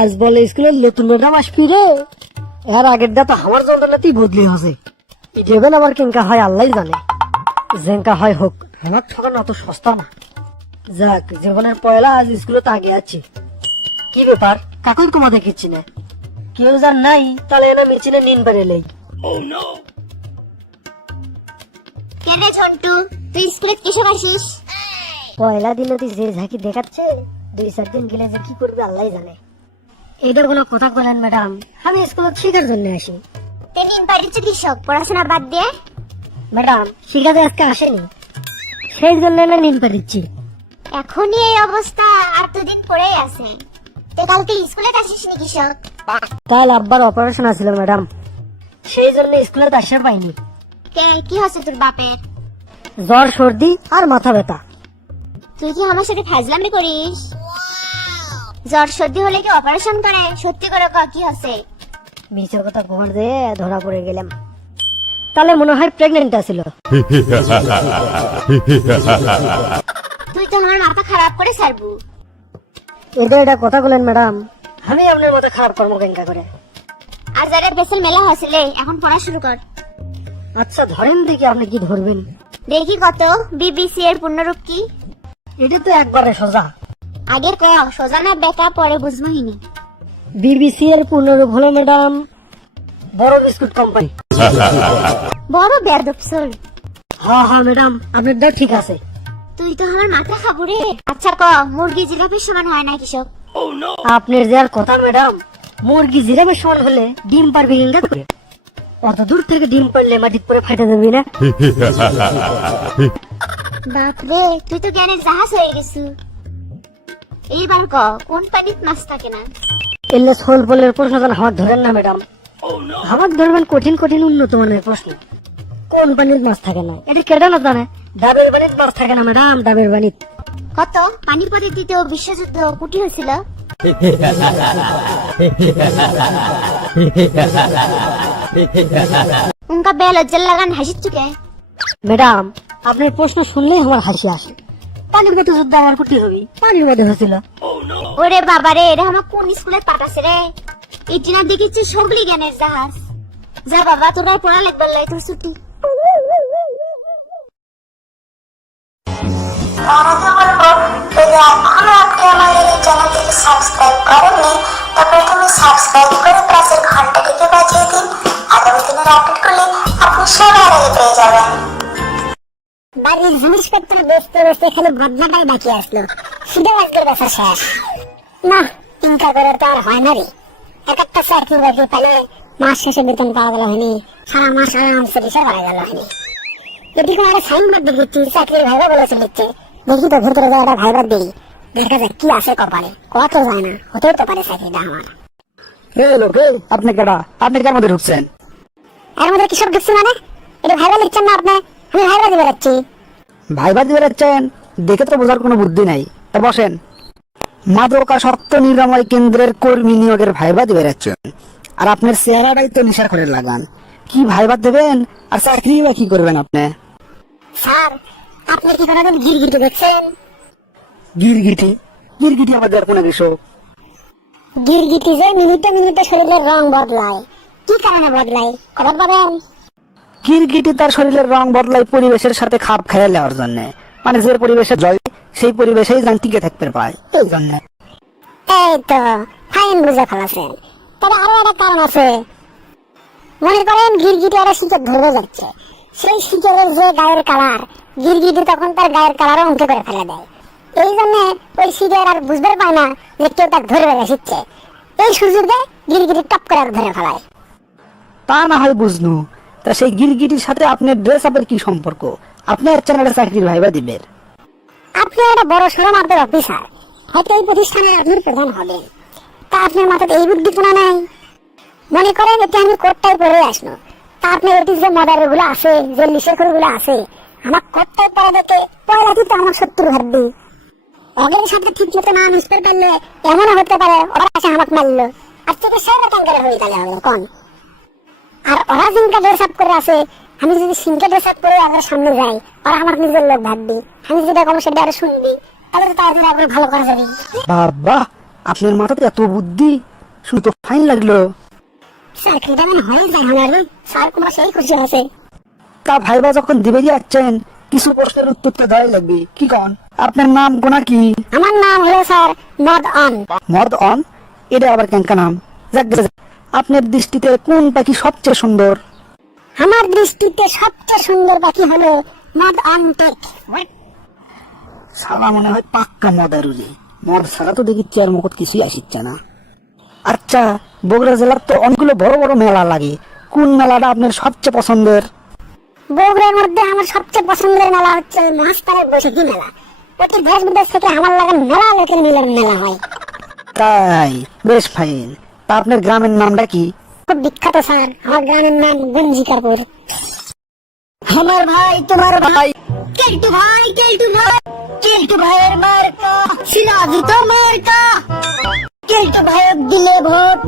আজ বলে স্কুলে নতুন ম্যাডাম আসবি রে। এর আগের দা তো আমার যন্ত্রণাতেই বদলি হসে। দেবেন আবার কেঙ্কা হয় আল্লাহ জানে। জেঙ্কা হয় হোক, আমার ঠকানো অত সস্তা না। যাক, জীবনের পয়লা আজ স্কুলে তো আগে আছি। কি ব্যাপার, কাকুই তোমা দেখিচ্ছি না। কেউ যার নাই তাহলে এনে মিছিলে নিন বেড়েলেই। কেরে ঝন্টু, তুই স্কুলে কিসে আসিস? পয়লা দিনে তুই যে ঝাঁকি দেখাচ্ছে, 2-4 দিন গেলে যে কি করবে আল্লাহ জানে। এইটার কোনো কথা বলেন ম্যাডাম, আমি স্কুলে শিখার জন্য আসি। তেমনি বাড়িতে কৃষক পড়াশোনা বাদ দিয়ে ম্যাডাম শিখাতে আজকে আসেনি, সেই জন্য না নিন পারিচ্ছি। এখনই এই অবস্থা, আর দুদিন পরেই আছে। তো কালকে স্কুলে আসিস নি কৃষক? কাল আব্বার অপারেশন আছিল ম্যাডাম, সেই জন্য স্কুলে আসতে পাইনি। কে কি হচ্ছে তোর বাপের? জ্বর, সর্দি আর মাথা ব্যথা। তুই কি আমার সাথে ফাজলামি করিস? জ্বর সর্দি হলে কি অপারেশন করে? সত্যি করে ক, কি হচ্ছে? মিছের কথা খবর দিয়ে ধরা পড়ে গেলাম। তাহলে মনে হয় প্রেগনেন্ট আছিল। তুই তো আমার মাথা খারাপ করে ছাড়বু। এটা কথা বলেন ম্যাডাম, আমি আপনার মাথা খারাপ কর্ম কেঙ্কা করে। আর যারা বেসেল মেলা হয়েছিল, এখন পড়া শুরু কর। আচ্ছা ধরেন দেখি আপনি কি ধরবেন। দেখি কত বিবিসি এর পূর্ণরূপ কি? এটা তো একবারে সোজা। আগের ক সোজা না বেকা, পরে বুঝবো হিনি। বিবিসি এর পূর্ণরূপ হলো ম্যাডাম বড় বিস্কুট কোম্পানি। বড় বেদপসল। হ্যাঁ হ্যাঁ ম্যাডাম, আপনার দাও ঠিক আছে। তুই তো আমার মাথা খাবো রে। আচ্ছা ক, মুরগি জিলাপির সমান হয় না কৃষক? আপনার যে আর কথা ম্যাডাম, মুরগি জিরামের সমান হলে ডিম পারবে কেঙ্কা করে? অত দূর থেকে ডিম পারলে মাটির পরে ফাইটা দেবি না। বাপরে, তুই তো জ্ঞানের জাহাজ হয়ে গেছু। এইবার ক, কোন পানিত মাছ থাকে না? এলে সোল বলের প্রশ্ন যেন আমার ধরেন না ম্যাডাম, আমার ধরবেন কঠিন কঠিন উন্নত মানের প্রশ্ন। কোন পানির মাছ থাকে না এটা কেটে না জানে? ডাবের বাড়ির মাছ থাকে না ম্যাডাম, ডাবের বাড়ির। কত পানিপথের দ্বিতীয় বিশ্বযুদ্ধ কুটি হয়েছিল? উনকা বেলজ্জার লাগান হাসির চুকে। ম্যাডাম আপনার প্রশ্ন শুনলেই আমার হাসি আসে। পানির মধ্যে যুদ্ধ আমার কুটি হবি, পানির মধ্যে হয়েছিল। ওরে বাবারে, এটা আমার কোন স্কুলে পাঠাছে রে? ইটিনা দেখিচ্ছে সবলি জ্ঞানের জাহাজ। যা বাবা, তোর আর পড়া লাগবে লাই, তোর ছুটি। আর আগে বলবো, যদি এখনো আপনি আমাদের এই চ্যানেলটিকে সাবস্ক্রাইব করেননি, তবে প্রথমে সাবস্ক্রাইব করে পাশের ঘন্টাটিকে বাজিয়ে দিন। আগামী দিনের আপডেটগুলি আপনি সবার আগে পেয়ে যাবেন। বাড়ির জিনিসপত্র বেচতে বেচতে এখানে বদলাটাই বাকি আসলো। শুধু আজকের বেচা শেষ। না, চিন্তা করে তো আর হয় না রে। এক একটা চাকরি বাকরি পেলে মাস শেষে বেতন পাওয়া গেল হয়নি, সারা মাস আরামসে দিশে করা গেল হয়নি। এদিকে একটা সাইনবোর্ড দেখেছি, চাকরির ভাইবা বলেছে লিখছে। দেখি তো ভেতরে একটা ভাইবা দিই, দেখা যাক কি আছে কপালে। কত যায় না, হতেও তো পারে চাকরিটা আমার। আপনি কেডা? আপনি কার মধ্যে ঢুকছেন? এর মধ্যে কিসব ঢুকছি মানে? এটা ভাইবা লিখছেন না আপনি? আমি ভাইবা দিয়ে বেড়াচ্ছি। ভাইবা দিয়ে বেড়াচ্ছেন দেখে তো বোঝার কোনো বুদ্ধি নাই। তা বসেন। মাদকাসক্ত নিরাময় কেন্দ্রের কর্মী নিয়োগের ভাইবা দিয়ে বেড়াচ্ছেন, আর আপনার চেহারাটাই তো নেশার করে লাগান। কি ভাইবা দেবেন আর চাকরি বা কি করবেন আপনি? স্যার, আপনি কি কোনোদিন গিরগিটি দেখছেন? গিরগিটি? গিরগিটি আমাদের কোনো বিষয়? গিরগিটি যে মিনিটে মিনিটে শরীরের রং বদলায়, কি কারণে বদলায় খবর পাবেন? গিরগিটি তার শরীরের রং বদলায় পরিবেশের সাথে খাপ খেয়ে নেওয়ার জন্য। মানে যে পরিবেশে জয়, সেই পরিবেশেই যেন টিকে থাকতে পায়, এই জন্য। এই তো ফাইন বুঝে ফেলাছেন। তবে আরো একটা কারণ আছে। মনে করেন গিরগিটি একটা শিকার ধরে যাচ্ছে, সেই শিকারের যে গায়ের কালার, গিরগিটি তখন তার গায়ের কালারও অঙ্কে করে ফেলে দেয়। এই জন্য ওই শিকার আর বুঝতে পায় না যে কেউ তাকে ধরে বেড়াচ্ছে। এই সুযোগে গিরগিটি টপ করে আর ধরে ফেলায়। তা না হয় বুঝনু, তা সেই গিরগিটির সাথে আপনার ড্রেস আপের কি সম্পর্ক? আপনার চ্যানেলে চাকরির ভাইবা দিবেন। আপনি একটা বড় সড়ো মাপের অফিসার, হয়তো এই প্রতিষ্ঠানে আপনি প্রধান হবেন। তা আপনার মাথাতে এই বুদ্ধি কোনো নাই? মনে করেন এতে আমি কোটটাই পরে আসলো, তা আপনার এটি যে মডার গুলো আছে, যে লিশেখর গুলো আছে, আমার কোটটাই পরে দেখে পয়লাটি তো আমার শত্রু ভাববি। অগের সাথে ঠিক মতো না মিশতে পারলে এমনও হতে পারে ওরা এসে আমাকে মারলো, আর থেকে সেরা ট্যাঙ্কারে হয়ে তাহলে হবে কোন? আর ওরা জিনকা ড্রেস আপ করে আছে, আমি যদি সিনকে ড্রেস আপ করে ওদের সামনে যাই, ওরা আমার নিজের লোক ভাববি। আমি যেটা কম সেটা আর শুনবি, তাহলে তো তাদের আগে ভালো করা যাবে। বাবা, আপনার মাথাতে এত বুদ্ধি, শুনে তো ফাইন লাগলো। স্যার এটা মানে হয়ে যায় আমার, স্যার তোমার সেই খুশি আছে। তা ভাইবা যখন দিবে যাচ্ছেন, কিছু প্রশ্নের উত্তর তো দেওয়াই লাগবে, কি কন? আপনার নাম গোনা কি? আমার নাম হলো স্যার মদ অন। মদ অন? এটা আবার কেনকা নাম? যাক গে, আপনার দৃষ্টিতে কোন পাখি সবচেয়ে সুন্দর? আমার দৃষ্টিতে সবচেয়ে সুন্দর পাখি হলো মদ অন টেক। সালা মনে হয় পাক্কা মদারুজি। মদ ছাড়া তো দেখি চেয়ার মুখত কিছুই আসিচ্ছে না। আচ্ছা, বগুড়া জেলার তো অনেকগুলো বড় বড় মেলা লাগে, কোন মেলাটা আপনার সবচেয়ে পছন্দের? বগুড়ার মধ্যে আমার সবচেয়ে পছন্দের মেলা হচ্ছে মহাস্থানের বৈশাখী মেলা। প্রতি দেশ বিদেশ থেকে আমার লাগান মেলা লোকের মিলন মেলা হয়। তাই, বেশ ফাইন। তা আপনার গ্রামের নামটা কি? খুব বিখ্যাত স্যার, আমার গ্রামের নাম গঞ্জিকাপুর। আমার ভাই তোমার ভাই কেলটু ভাই, কেলটু ভাই, কেলটু ভাইয়ের মার্কা সিরাজু তো মার্কা, কেলটু ভাইয়ের দিলে ভোট।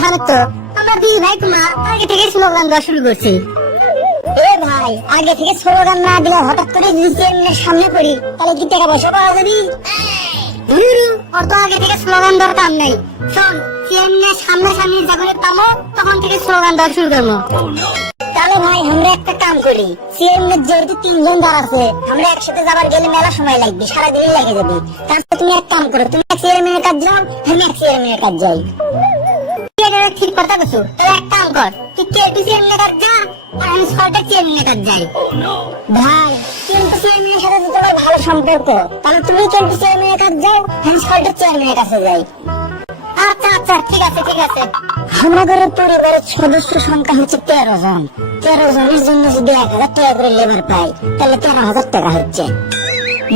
থামেতো আমার দুই ভাই তোমার আগে থেকে স্লোগান দেওয়া শুরু করছে। এ ভাই, আগে থেকে স্লোগান না দিলে হঠাৎ করে যদি চেয়ারম্যানের সামনে পড়ি তাহলে কি টাকা পয়সা পাওয়া যাবে? অত আগে থেকে স্লোগান দরকার নেই। শোন, চেয়ারম্যানের সামনাসামনি যখন পাবো তখন থেকে স্লোগান দেওয়া শুরু করবো। তাহলে ভাই আমরা একটা কাম করি, চেয়ারম্যানের যেহেতু 3 জন দাঁড়াচ্ছে, আমরা একসাথে যাবার গেলে মেলা সময় লাগবে, সারাদিনই লেগে যাবে। তারপর তুমি এক কাম করো, তুমি এক চেয়ারম্যানের কাজ যাও, আমি এক চেয়ারম্যানের কাজ যাই। ঠিক কথা বলছো, তাহলে এক কাম কর, তুই কেলটু চেয়ারম্যানের কাজ যা, আর আমি সরকার চেয়ারম্যানের কাজ যাই। ভাই, কেলটু চেয়ারম্যানের সাথে তো তোমার ভালো সম্পর্ক, তাহলে তুমি কেলটু চেয়ারম্যানের কাজ যাও, আমি সরকার চেয়ারম্যানের কাছে যাই। আচ্ছা আচ্ছা, ঠিক আছে ঠিক আছে। আমাদের পরিবারের সদস্য সংখ্যা হচ্ছে 13 জন। 13 জনের জন্য যদি 1000 টাকা করে লেবার পাই, তাহলে 13,000 টাকা হচ্ছে।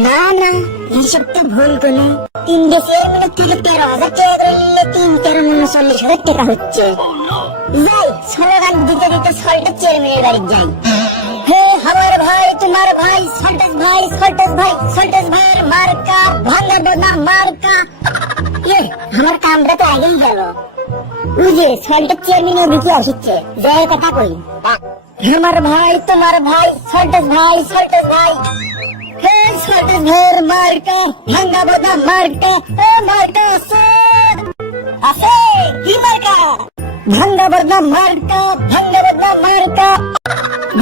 না না, হিসাবটা ভুল করলে। 3 চেয়ারম্যানের থেকে 13,000 টাকা করে নিলে 3-13-39,000 টাকা হচ্ছে। যাই, স্লোগান দিতে দিতে সল্টেজ চেয়ারম্যানের বাড়ি যাই। হে আমার ভাই তোমার ভাই সল্টেজ ভাই, সল্টেজ ভাই, সল্টেজ ভাইয়ের মার্কা ভাঙা বোনা মার্কা। আমার কামটা তো আগেই গেল। বুঝে সল্টেজ চেয়ারম্যান ওদিকে আসছে, যাই কথা কই। আমার ভাই তোমার ভাই সল্টেজ ভাই, সল্টেজ ভাই, হে সল্টেজ ভাইয়ের মার্কা ভাঙা বোনা মার্কা। ও মার্কা আছে আছে, কি মার্কা? ভাঙ্গা বদনা মার্কা, ভাঙ্গা বদনা মার্কা।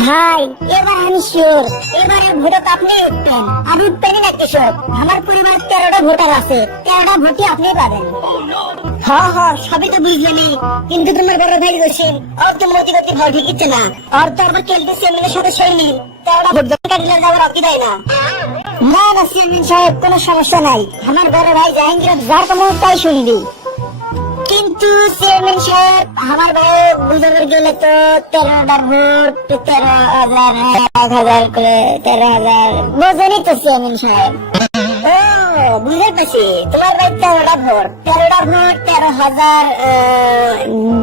ভাই, এবার আমি শিওর, এবারে ভোট আপনি উঠবেন, আমি উঠবেনই না কৃষক। আমার পরিবার 13টা ভোটার আছে, 13টা ভোটই আপনি পাবেন। হ্যাঁ হ্যাঁ, সবই তো বুঝলেনি, কিন্তু তোমার বড় ভাই রসিন আর তো মতি গতি ভয় ঢুকিচ্ছে না। আর তো আবার কেলটু চেয়ারম্যানের সাথে সইনি, 13টা ভোট যখন কাটিলে যাবার অকি দেয় না। না না চেয়ারম্যান সাহেব, কোনো সমস্যা নাই, আমার বড় ভাই জাহাঙ্গীর যার কোনো তাই শুনবি। কিন্তু চেয়ারম্যান সাহেব, আমার ভাই বুঝানোর গেলে তো 13টা ভোট 13,000 1,000 করে 13,000 বোঝেনি তো চেয়ারম্যান সাহেব। ও বুঝে পেছি, তোমার ভাই 13টা ভোট 13,000।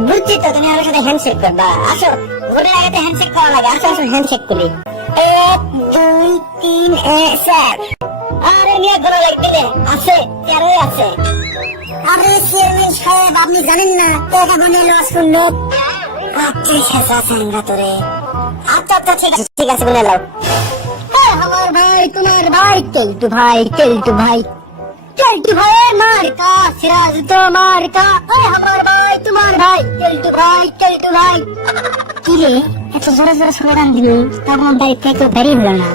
বুঝছি তো, তুমি আমার সাথে হ্যান্ডশেক করবা। আসো, ভোটের আগে তো হ্যান্ডশেক করা লাগে। আসো আসো, হ্যান্ডশেক করি। 1 2 3 4। আরে নিয়ে গোলা লাগবে আছে, 13ই আছে। আরে চেয়ারম্যান সাহেব, আপনি জানেন না টাকা গুনে লস করলো। আচ্ছা শেষা সাঙ্গা তোরে। আচ্ছা আচ্ছা, ঠিক আছে ঠিক আছে, গুনে লাও। আমার ভাই তোমার ভাই কেলটু ভাই, কেলটু ভাই, কেলটু ভাইয়ের মার্কা সিরাজ তো মার্কা। আমার ভাই তোমার ভাই কেলটু ভাই, কেলটু ভাই। কি রে, এত জোরে জোরে স্লোগান দিবি, তখন বাড়ি থেকে বেরিয়ে হলো না।